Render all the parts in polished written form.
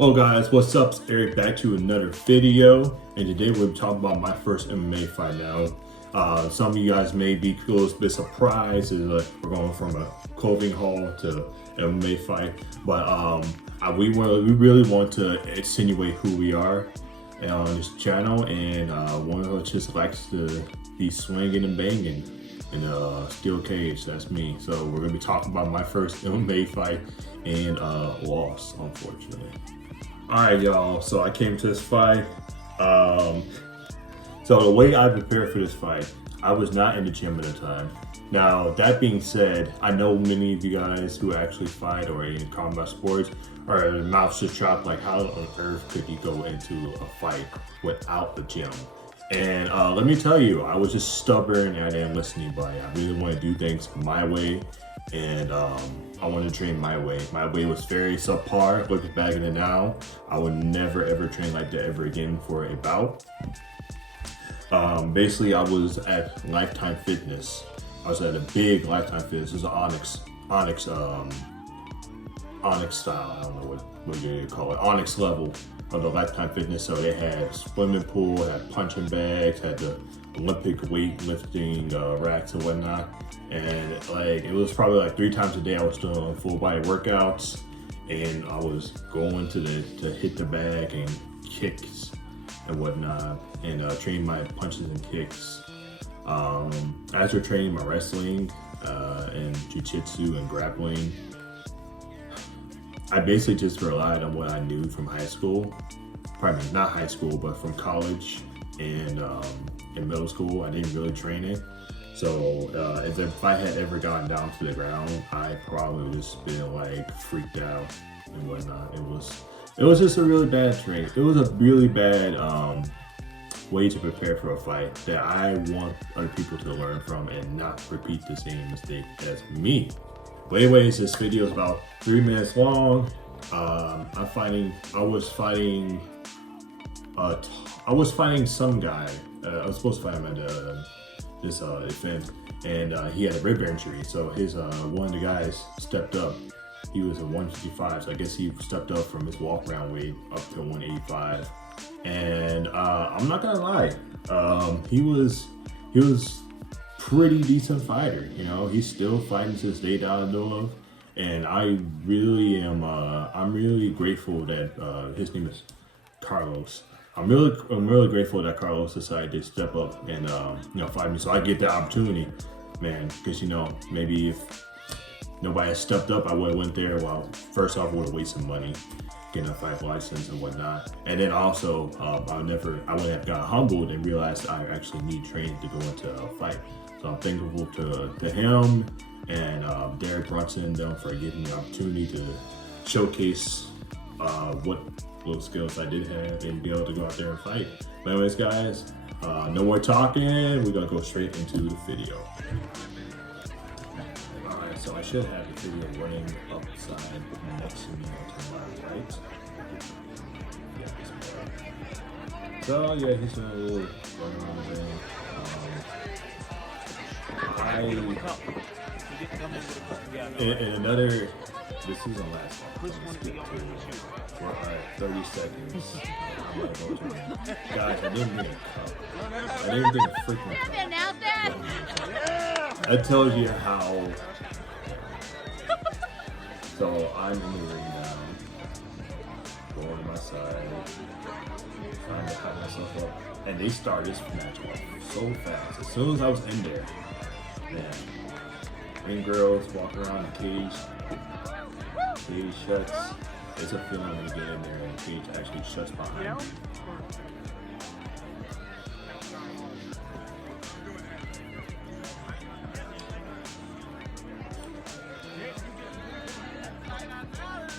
Well guys, what's up? It's Eric back to another video, and today we're talking about my first MMA fight now. Some of you guys may be a little bit surprised is like we're going from a clothing haul to MMA fight, but we really want to insinuate who we are on this channel, and one of us just likes to be swinging and banging in a steel cage. That's me. So we're gonna be talking about my first MMA fight and loss, unfortunately. Alright y'all, so I came to this fight. So the way I prepared for this fight, I was not in the gym at the time. Now, that being said, I know many of you guys who actually fight or in combat sports are mouths just dropped like, how on earth could you go into a fight without the gym? And let me tell you, I was just stubborn and I didn't listen to anybody. I really want to do things my way, and I want to train my way. My way was very subpar. Looking back at it now, I would never ever train like that ever again for a bout. Basically, I was at Lifetime Fitness. I was at a big Lifetime Fitness. It was an Onyx style. I don't know what you call it. Onyx level of the Lifetime Fitness. So they had swimming pool, had punching bags, had the Olympic weightlifting racks and whatnot. And like it was probably like 3 times a day I was doing full body workouts, and I was going to hit the bag and kicks and whatnot, and train my punches and kicks. After training my wrestling and jiu-jitsu and grappling, I basically just relied on what I knew from high school. Probably not high school, but from college and in middle school. I didn't really train it. So if I had ever gotten down to the ground, I probably would just been like freaked out and whatnot. It was just a really bad train. It was a really bad way to prepare for a fight that I want other people to learn from and not repeat the same mistake as me. But anyways, this video is about 3 minutes long. I was fighting some guy. I was supposed to fight him at this event, and he had a rib injury. So his one of the guys stepped up. He was at 155, so I guess he stepped up from his walk around weight up to 185. And I'm not gonna lie, he was pretty decent fighter. You know, he's still fighting to this day that I know of, and I really am. I'm really grateful that his name is Carlos. I'm really grateful that Carlos decided to step up and fight me, so I get the opportunity, man. Because maybe if nobody had stepped up, I would have went there. Well, first off, I would have wasted money getting a fight license and whatnot, and then also I wouldn't have got humbled and realized I actually need training to go into a fight. So I'm thankful to him and Derek Brunson and them for giving me the opportunity to showcase what little skills I did have and be able to go out there and fight. But anyways, guys, no more talking. We're gonna go straight into the video. Alright, so I should have the video running upside next to me to my right. So yeah, he's doing a little run around the thing. This is the last one. Alright, 30 seconds. Guys, I didn't bring a cup. I didn't bring a freaking cup. That tells you how. So I'm in the ring now, going to my side, trying to hype myself up, and they start this match off so fast. As soon as I was in there, man, ring girls walk around the cage. Cage shuts. It's a feeling when you get in there and the cage actually shuts behind you.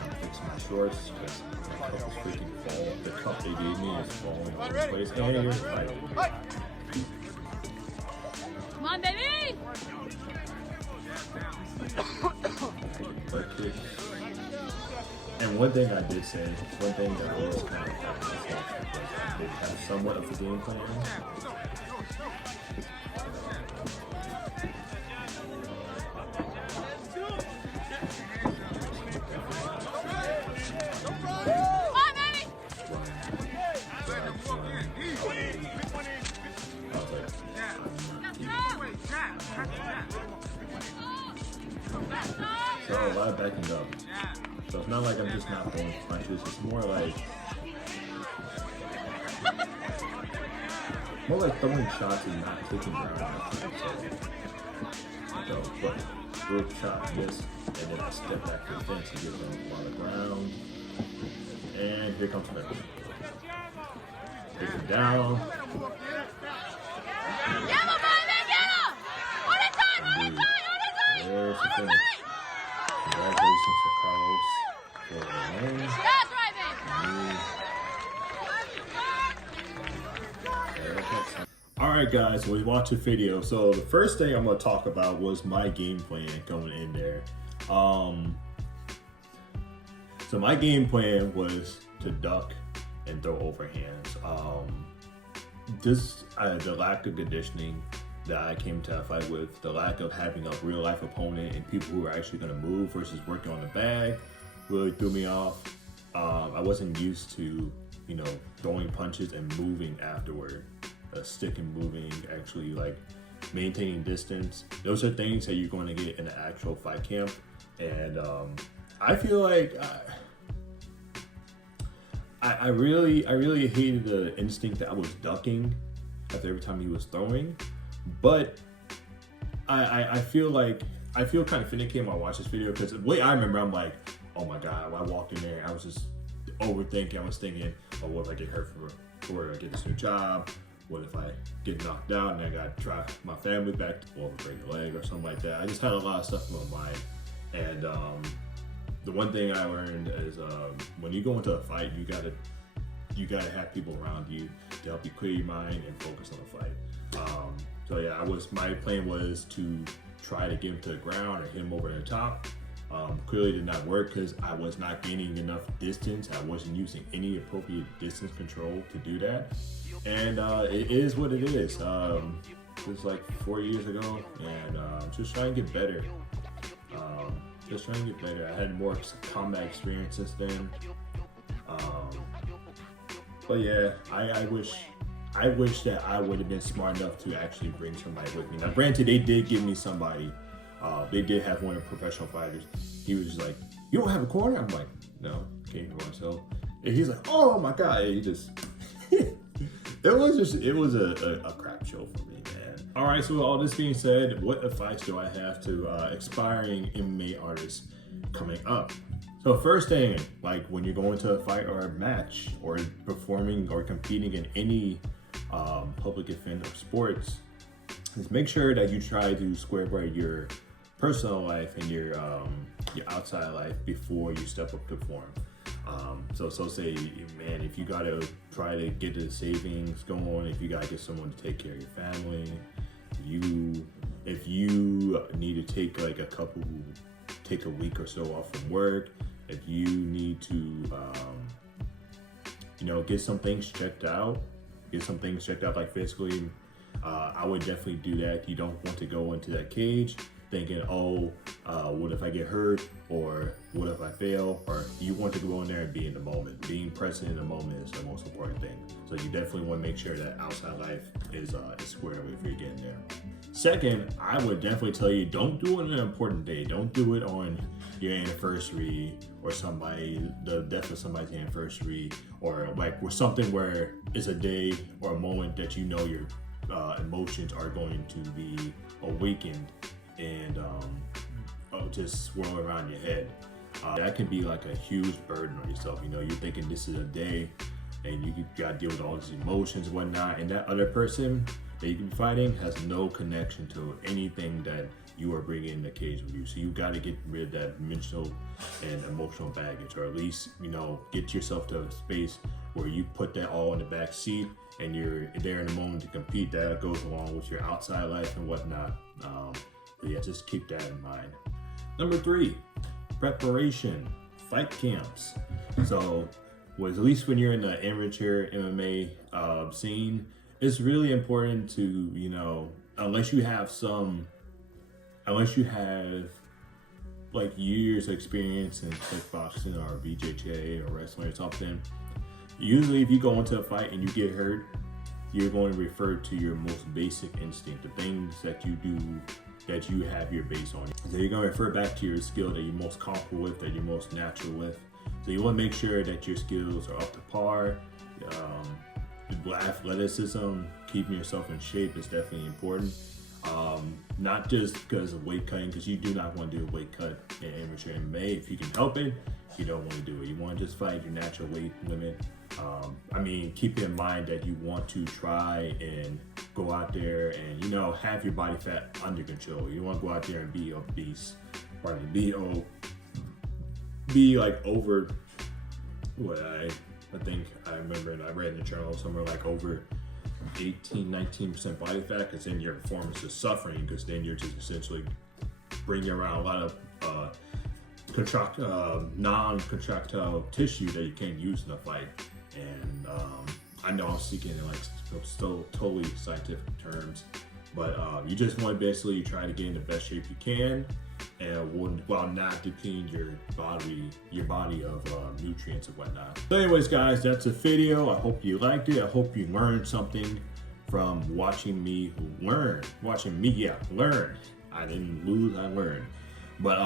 I'm fixing my shorts because my cup is freaking fall. The cup they gave me is falling all over the place. And you're fighting. Come on, baby! And one thing I did say, one thing that I was kind of happy myself because I did have somewhat of a game plan. On, backing up. So it's not like I'm just not throwing punches. It's more like throwing shots and not taking ground. So, but rope chop this, and then I step back to the fence and get them on the ground. And here comes the finish. Take him down. There's the finish. Congratulations to Carlos for the win. Alright guys, so we watched the video. So the first thing I'm going to talk about was my game plan going in there. So my game plan was to duck and throw overhands. The lack of conditioning that I came to a fight with, the lack of having a real life opponent and people who are actually going to move versus working on the bag really threw me off. I wasn't used to, throwing punches and moving afterward. Stick and moving, actually like maintaining distance. Those are things that you're going to get in an actual fight camp. And I feel like I really hated the instinct that I was ducking after every time he was throwing. But I feel kind of finicky when I watch this video, because the way I remember, I'm like, oh my God, when I walked in there, I was just overthinking. I was thinking, oh, what if I get hurt for I get this new job? What if I get knocked out and I got to try my family back, or break a leg or something like that? I just had a lot of stuff in my mind. And the one thing I learned is when you go into a fight, you gotta have people around you to help you clear your mind and focus on the fight. So yeah, my plan was to try to get him to the ground or hit him over the top. Clearly did not work because I was not gaining enough distance. I wasn't using any appropriate distance control to do that. And it is what it is. It was like 4 years ago, and just trying to get better. I had more combat experience since then. But yeah, I wish that I would have been smart enough to actually bring somebody with me. Now, granted, they did give me somebody. They did have one of the professional fighters. He was just like, "You don't have a corner?" I'm like, "No, came for myself." And he's like, "Oh my God!" And he just, it was a crap show for me, man. All right, so with all this being said, what advice do I have to aspiring MMA artists coming up? So first thing, like when you're going to a fight or a match or performing or competing in any public event of sports, is make sure that you try to square away your personal life and your outside life before you step up to perform. So say, man, if you gotta try to get the savings going, if you gotta get someone to take care of your family, if you need to take a week or so off from work, if you need to, get some things checked out like physically, I would definitely do that. You don't want to go into that cage thinking, oh, what if I get hurt, or what if I fail? Or you want to go in there and be in the moment. Being present in the moment is the most important thing. So you definitely want to make sure that outside life is squared away if you're getting there. Second, I would definitely tell you, don't do it on an important day. Don't do it on your anniversary or the death of somebody's anniversary, or like with something where it's a day or a moment that you know your emotions are going to be awakened and just swirl around your head. That can be like a huge burden on yourself. You're thinking this is a day and you gotta deal with all these emotions and whatnot, and that other person that you can be fighting has no connection to anything that you are bringing in the cage with you. So you gotta get rid of that mental and emotional baggage, or at least, get yourself to a space where you put that all in the back seat and you're there in the moment to compete. That goes along with your outside life and whatnot. But yeah, just keep that in mind. Number 3, preparation, fight camps. So, at least when you're in the amateur MMA scene, it's really important to, unless you have like years of experience in kickboxing or BJJ or wrestling or something, usually if you go into a fight and you get hurt, you're going to refer to your most basic instinct, the things that you do that you have your base on. So you're gonna refer back to your skill that you're most comfortable with, that you're most natural with. So you want to make sure that your skills are up to par. Athleticism, keeping yourself in shape is definitely important. Not just because of weight cutting, because you do not want to do a weight cut in amateur MMA. If you can help it, you don't want to do it. You want to just find your natural weight limit. Keep in mind that you want to try and go out there and, have your body fat under control. You want to go out there and be obese, be like over what I think I remember, and I read in the journal somewhere like over 18-19% body fat, because then your performance is suffering, because then you're just essentially bringing around a lot of non-contractile tissue that you can't use in a fight. And I know I'm speaking in like so totally scientific terms, but you just want to basically try to get in the best shape you can, and while not depleting your body of nutrients and whatnot. So anyways, guys, that's a video. I hope you liked it. I hope you learned something from watching me learn. Learn. I didn't lose, I learned. But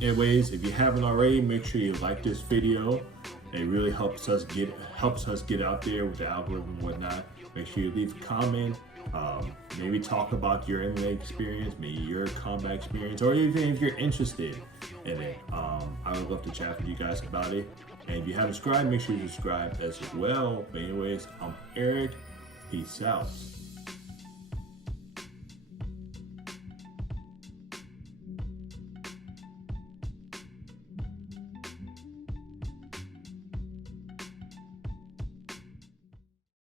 anyways, if you haven't already, make sure you like this video. It really helps us get out there with the algorithm and whatnot. Make sure you leave a comment. Maybe talk about your MMA experience, maybe your combat experience, or even if you're interested in it. I would love to chat with you guys about it. And if you haven't subscribed, make sure you subscribe as well. But anyways, I'm Eric. Peace out.